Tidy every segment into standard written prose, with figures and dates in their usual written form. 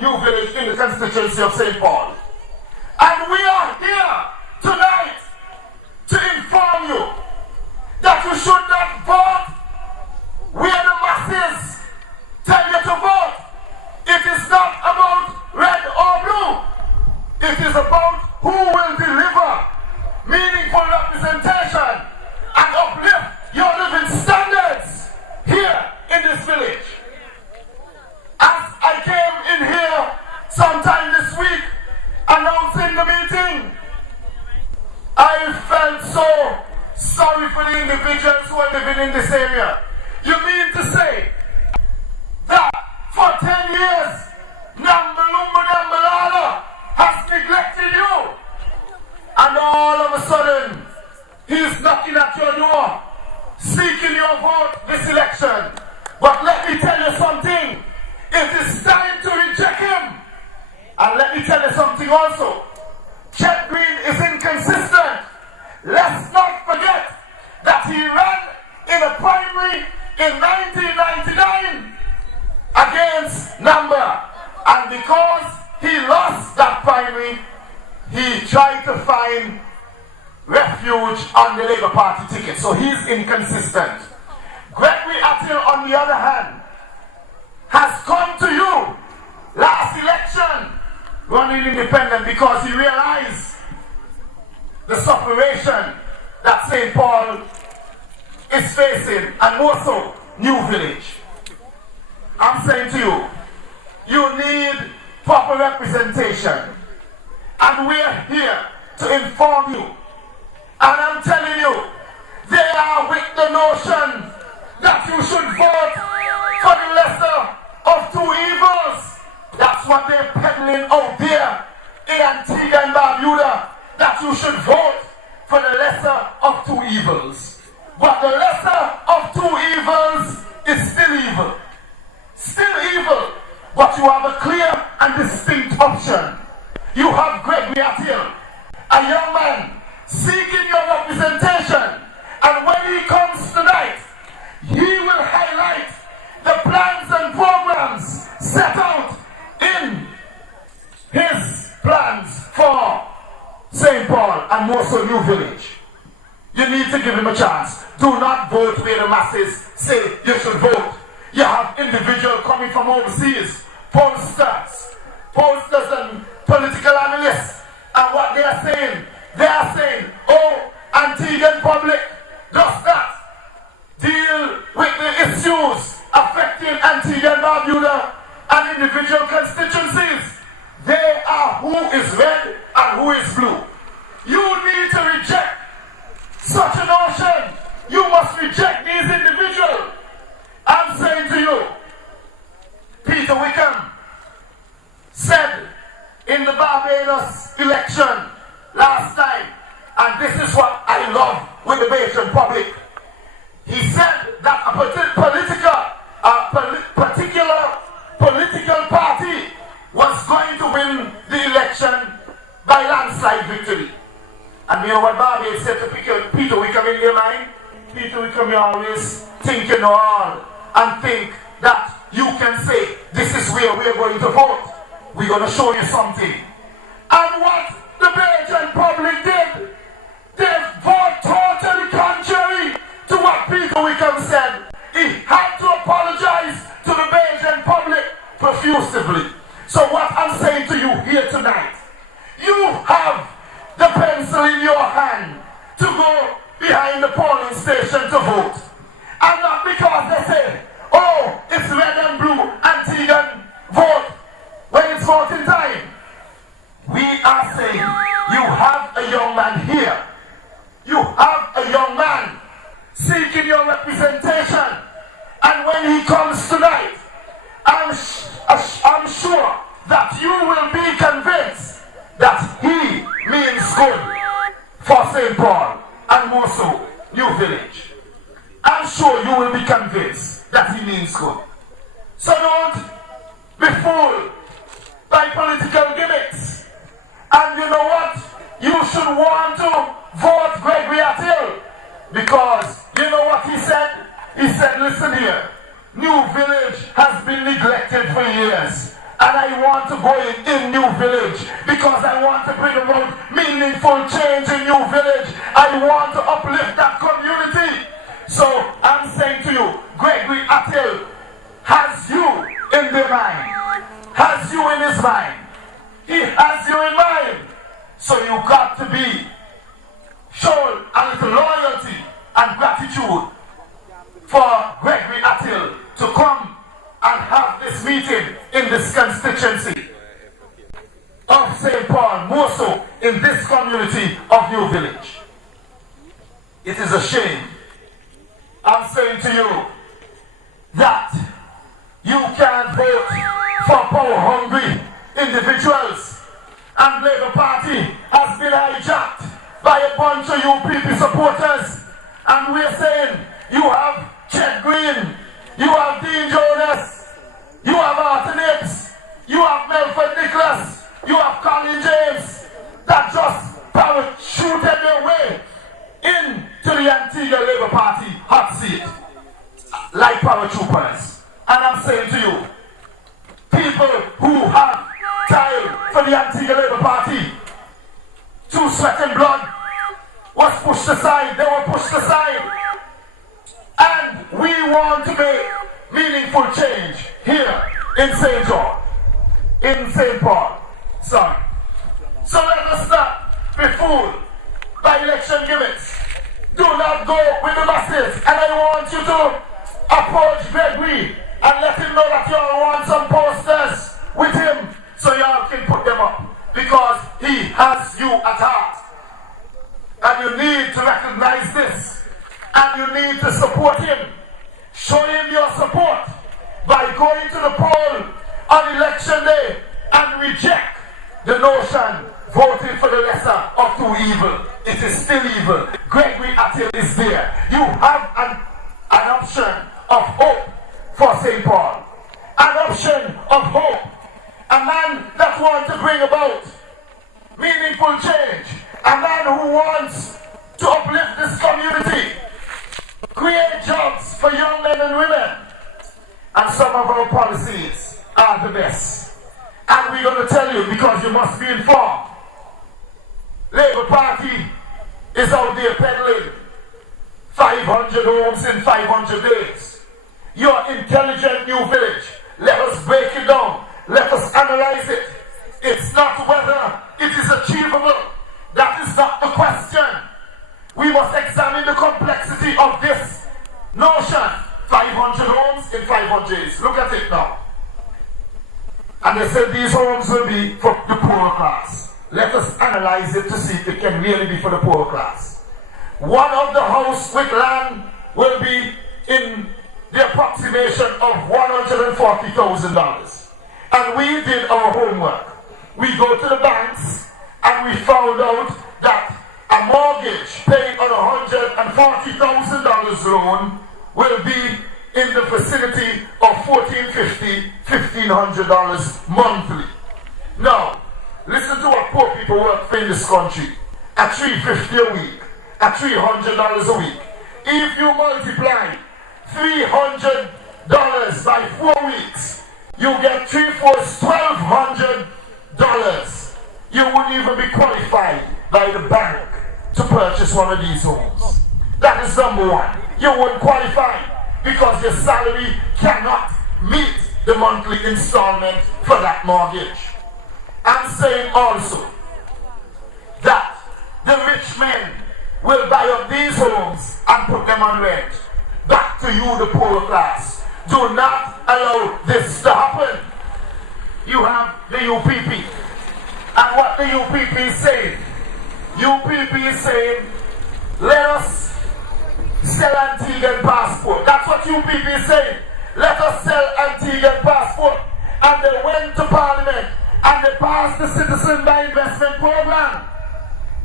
New Village in the constituency of St. Paul. And we are here tonight to inform you that you should not vote where the masses tell you to vote. It is not about red or blue. It is about who will deliver meaningful representation and uplift your living standards here in this village. As I came in here sometime this week announcing the meeting, I felt so sorry for the individuals who are living in this area. You mean to say that for 10 years, Nambalala has neglected you, and all of a sudden, he's knocking at your door, seeking your vote this election. But let me tell you something, it is time to reject him. And let me tell you something also, Chet Green is inconsistent. Let's not forget that he ran in a primary in 1999 against Namba, and because he lost that primary, he tried to find refuge on the Labour Party ticket, so he's inconsistent. Gregory Attil, on the other hand, has come to you last election running independent because he realized the separation that St. Paul is facing, and more so, New Village. I'm saying to you, you need proper representation. And we're here to inform you. And I'm telling you, they are with the notion that you should vote for the lesser of two evils. That's what they're peddling out there in Antigua and Barbuda, that you should vote for the lesser of two evils. But the lesser of two evils is still evil. Still evil, but you have a clear and distinct option. You have Gregory Attil, a young man seeking your representation, and when he comes tonight, he will highlight the plans and programs set out in his plans for St. Paul and more so New Village. You need to give him a chance. Do not vote where the masses say you should vote. You have individuals coming from overseas, posters and political analysts, and what they are saying, oh, Antiguan public does not deal with the issues affecting Antigua and Barbuda and individual constituencies. They are who is red and who is blue. You need to reject such a notion. You must reject these individuals. I'm saying to you, Peter Wickham said in the Barbados election last time, and this is what I love with the Bayesian public. He said that a particular political party was going to win the election by landslide victory. And you know what Barbados said to Peter Wickham in your mind? Peter Wickham, you always think you know all, and think that you can say, this is where we're going to vote. We're going to show you something. And what the Belgian public did, they voted totally contrary to what Peter Wickham said. He had to apologize to the Belgian public profusely. So what I'm saying to you here tonight, you have the pencil in your hand to go behind the polling station to vote. And not because they say, oh, it's red and blue, Antiguan, vote when it's voting time. We are saying, you have a young man here. You have a young man seeking your representation. And when he comes tonight, I'm sure that you will be convinced that he means good for St. Paul and more so, New Village. I'm sure you will be convinced that he means good. So don't be fooled by political gimmicks. And you know what? You should want to vote Gregory Attil, because you know what he said? He said, listen here, New Village has been neglected for years, and I want to go in New Village because I want to bring about meaningful change in New Village. I want to uplift that community. So I'm saying to you, Gregory Attil has you in their mind, has you in his mind. He has you in mind. So you got to be shown a little loyalty and gratitude for Gregory Attil to come and have this meeting in this constituency of St. Paul, more so in this community of New Village. It is a shame. I'm saying to you that you can't vote for power-hungry individuals, and Labour Party has been hijacked by a bunch of UPP supporters, and we're saying you have Chet Green, you have Dean Jonas, you have Arthur Nibs, you have Melford Nicholas, you have Colin James, that just parachuted their way into the Antigua Labour Party hot seat like paratroopers. And I'm saying to you, people who have time for the Antigua Labour Party, through sweat and blood, was pushed aside. They were pushed aside. And we want to make meaningful change here in St. John, in St. Paul. Sorry. So let us not be fooled by election gimmicks. Do not go with the masses. And I want you to approach Gregory and let him know that you all want some posters with him so y'all can put them up, because he has you at heart. And you need to recognize this, and you need to support him. Show him your support by going to the poll on election day and reject the notion voting for the lesser of two evil. It is still evil. Gregory Attil is there. You have an option of hope for St. Paul. An option of hope. A man that wants to bring about meaningful change. A man who wants to uplift this community. Create jobs for young men and women. And some of our policies are the best. And we're going to tell you, because you must be informed. Labour Party is out there peddling 500 homes in 500 days. Your intelligent New Village. Let us break it down. Let us analyze it. It's not whether it is achievable. That is not the question. We must examine the complexity of this notion. 500 homes in 500 days. Look at it now. And they said these homes will be for the poor class. Let us analyze it to see if it can really be for the poor class. One of the house with land will be in the approximation of $140,000. And we did our homework. We go to the banks and we found out that a mortgage paying on $140,000 loan will be in the vicinity of $1,450, $1,500 monthly. Now, listen to what poor people work for in this country. At $350 a week, at $300 a week. If you multiply $300 by 4 weeks, you get $1,200. You wouldn't even be qualified by the bank to purchase one of these homes. That is number one. You wouldn't qualify because your salary cannot meet the monthly installment for that mortgage. I'm saying also that the rich men will buy up these homes and put them on rent. Back to you, the poor class. Do not allow this to happen. You have the UPP. And what the UPP is saying? UPP is saying, let us sell Antiguan passport. That's what UPP is saying. Let us sell Antiguan passport. And they went to Parliament and they passed the Citizen by Investment Program.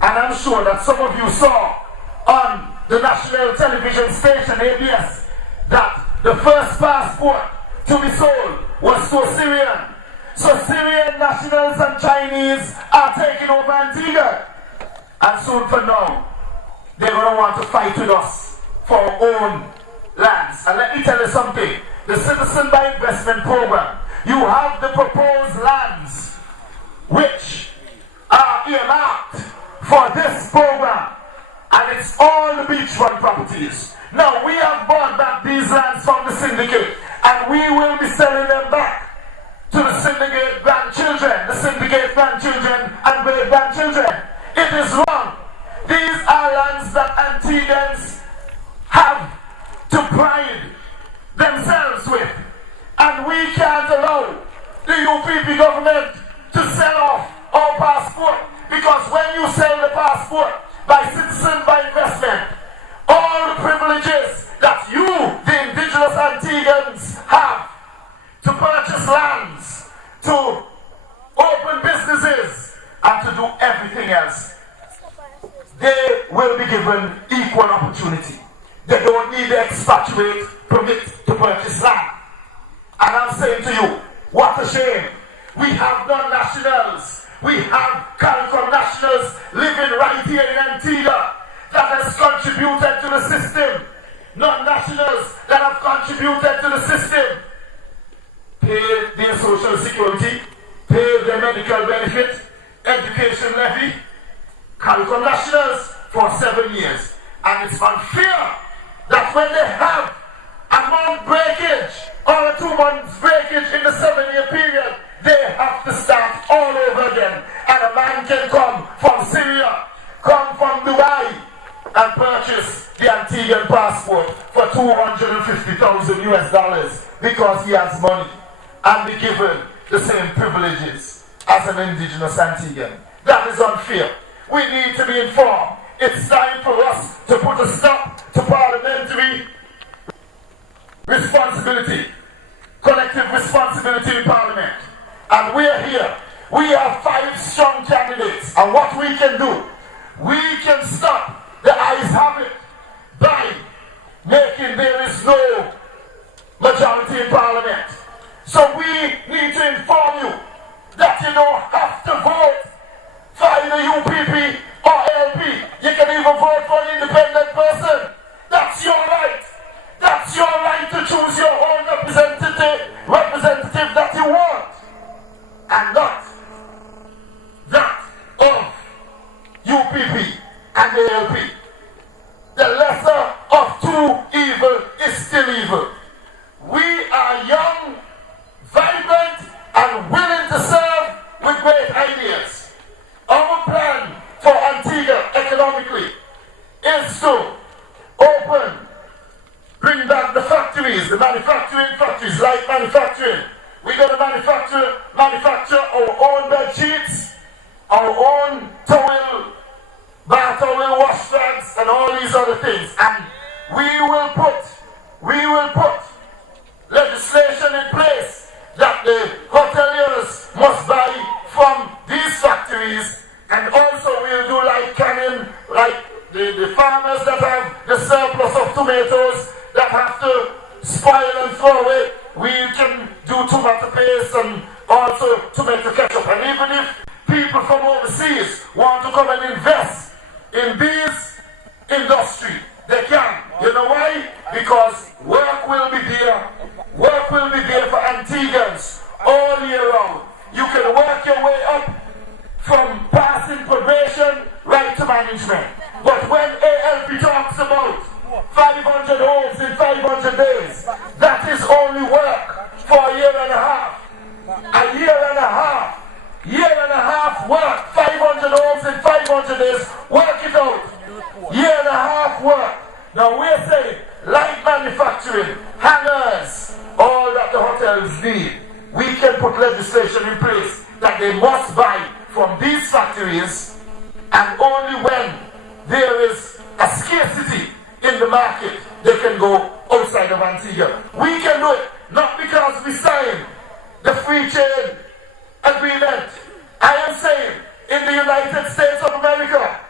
And I'm sure that some of you saw on the national television station, ABS, that the first passport to be sold was to a Syrian. So Syrian nationals and Chinese are taking over Antigua. And soon for now, they're going to want to fight with us for our own lands. And let me tell you something. The Citizen by Investment Program You have the proposed lands which are earmarked for this program, and it's all the beachfront properties. Now, we have bought back these lands from the syndicate, and we will be selling them back to the syndicate grandchildren, and great grandchildren. It is wrong. These are lands that Antiguans have to pride themselves with, and we can't allow the UPP government to sell off our passport, because when you sell the passport by citizen, by investment, all the privileges that you, the indigenous Antiguans, have to purchase lands, to open businesses, and to do everything else, they will be given equal opportunity. They don't need the expatriate permit to purchase land. And I'm saying to you, what a shame. We have non-nationals, we have CARICOM nationals living right here in Antigua that has contributed to the system. Non-nationals that have contributed to the system. Pay their social security, pay their medical benefit, education levy. CARICOM nationals for 7 years. And it's unfair that when they have a month breakage or a 2 months breakage in the 7-year period, they have to start all over again. And a man can come from Syria, come from Dubai, and purchase the Antiguan passport for $250,000 US because he has money, and be given the same privileges as an indigenous Antiguan. That is unfair. We need to be informed. It's time for us to put a stop to parliamentary responsibility, collective responsibility in Parliament. And we're here. We have 5 strong candidates. And what we can do, we can stop the ayes have it by making there is no majority in Parliament. So we need to inform you that you don't have to vote for either UPP or LP. You can even vote for an independent person. That's your right. That's your right to choose your own representative that you want, and not that of UPP and ALP. The lesser of 2 evil is still evil. We are young, vibrant, and willing to serve with great ideas. Our plan for Antigua economically is to bring back the factories, the manufacturing factories, light manufacturing. We're going to manufacture our own bed sheets, our own towel, bath towel, wash rags, and all these other things. And we will put legislation in place that the hoteliers must buy from these factories, and also we'll do like canning, like the farmers that have the surplus of tomatoes that have to spoil and throw away. We can do tomato paste and also tomato ketchup. And even if people from overseas want to come and invest in this industry, they can. You know why? Because work will be there. Work will be there for Antiguans all year round. You can work your way up from passing probation right to management. But when ALP talks about 500 homes in 500 days, that is only work for a year and a half. A year and a half work, 500 homes in 500 days, work it out. Year and a half work. Now we're saying light manufacturing, hangars, all that the hotels need. We can put legislation in place that they must buy from these factories, and only when there is a scarcity in the market, they can go outside of Antigua. We can do it, not because we signed the free trade agreement. I am saying, in the United States of America,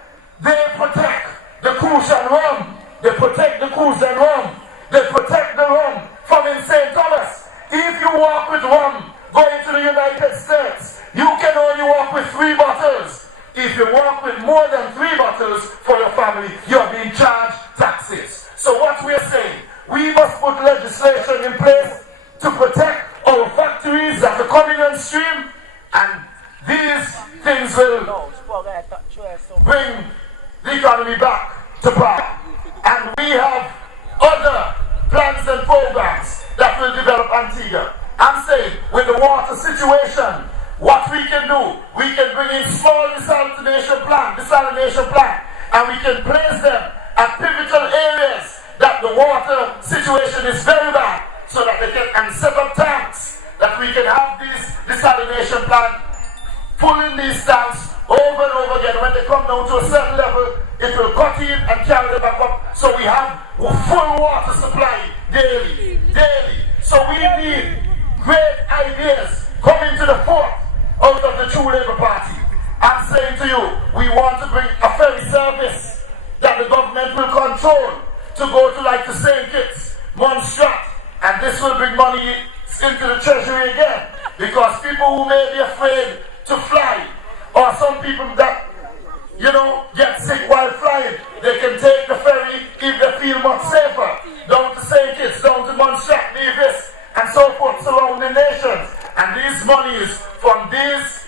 they protect the Kush and rum. They protect the Kush and rum. They protect the rum from in St. Thomas. If you walk with rum going to the United States, you can only walk with 3 bottles. If you walk with more than 3 bottles for your family, you're being charged taxes. So what we're saying, we must put legislation in place to protect our factories these will bring the economy back to par. And we have other plans and programs that will develop Antigua. I'm saying, with the water situation, what we can do, we can bring in small desalination plant, and we can place them at pivotal areas that the water situation is very bad, so that they can, and set up tanks, that we can have these desalination plant pulling these tanks over and over again. When they come down to a certain level, it will cut in and carry them back up, so we have a full water supply daily. So we need great ideas coming to the fore out of the True Labour Party. I'm saying to you, we want to bring a ferry service that the government will control to go to like the St. Kitts, Montserrat, and this will bring money into the treasury again, because people who may be afraid to fly, or some people that, you know, get sick while flying, they can take the ferry if they feel much safer, down to St. Kitts, down to Montserrat, Nevis, and so forth, surrounding nations. And these monies from these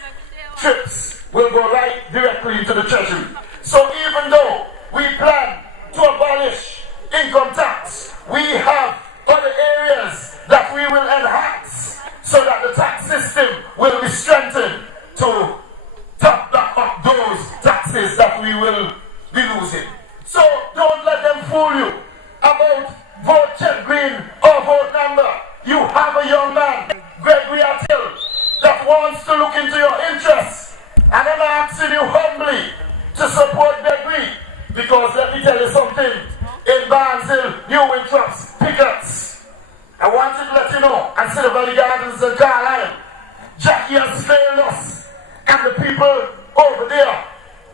trips will go right directly into the treasury. So even though we plan to abolish income tax, we have other areas that we will enhance so that the tax system will be strengthened to top back up those taxes that we will be losing. So don't let them fool you about vote check green or vote number. You have a young man, Gregory Attil, that wants to look into your interests, and I'm asking you humbly to support Gregory, because let me tell you something, in Barnesville, New Winthrops, Pickets, I wanted to let you know, and Cedar Valley Gardens and Carlisle, Jackie has failed us, and the people over there,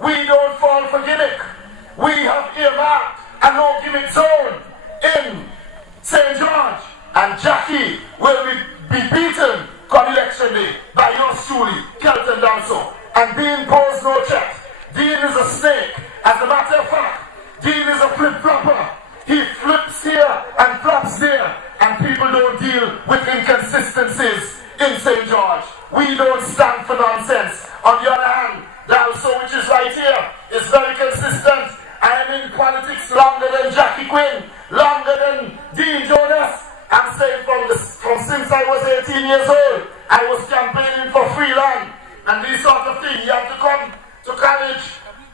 we don't fall for gimmick. We have earmarked a no gimmick zone in St. George, and Jackie will be beaten come election day by yours truly, Kelton Dalso. And Dean posed no check. Dean is a snake. As a matter of fact, Dean is a flip-flopper. He flips here and flops there, and people don't deal with inconsistencies in St. George. We don't stand for nonsense. On the other hand, Dalso, which is right here, is very consistent. I am in politics longer than Jackie Quinn, longer than Dean Jonas. I'm saying from since I was 18 years old, I was campaigning for free land and this sort of thing. You have to come to college,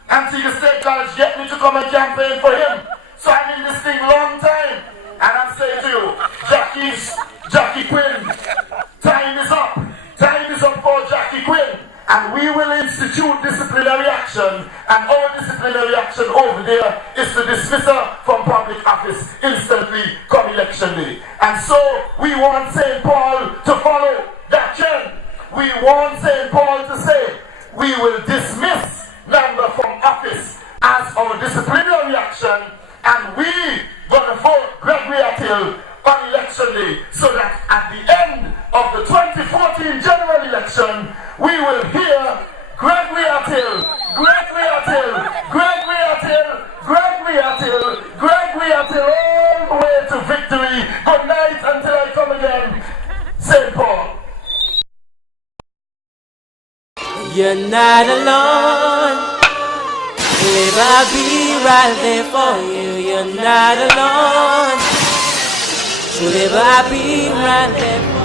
Antigua State College, get me to come and campaign for him. So I'm in this thing long time, and I'm saying to you, Jackie Quinn, time is up. Time is up for Jackie Quinn. And we will institute disciplinary action, and our disciplinary action over there is to dismiss her from public office instantly come election day. And so we want St. Paul to follow that trend. We want St. Paul to say, we will dismiss member from office as our disciplinary action, and we gonna vote Gregory Attil on election day, so that at the end of the 2014 general election, we will hear Gregory Attil, Gregory Attil, Gregory Attil, Gregory Attil, Gregory Attil, all the way to victory. Good night until I come again. St. Paul. You're not alone. Live, I'll be right there for you. You're not alone. Live, I'll be right there for you.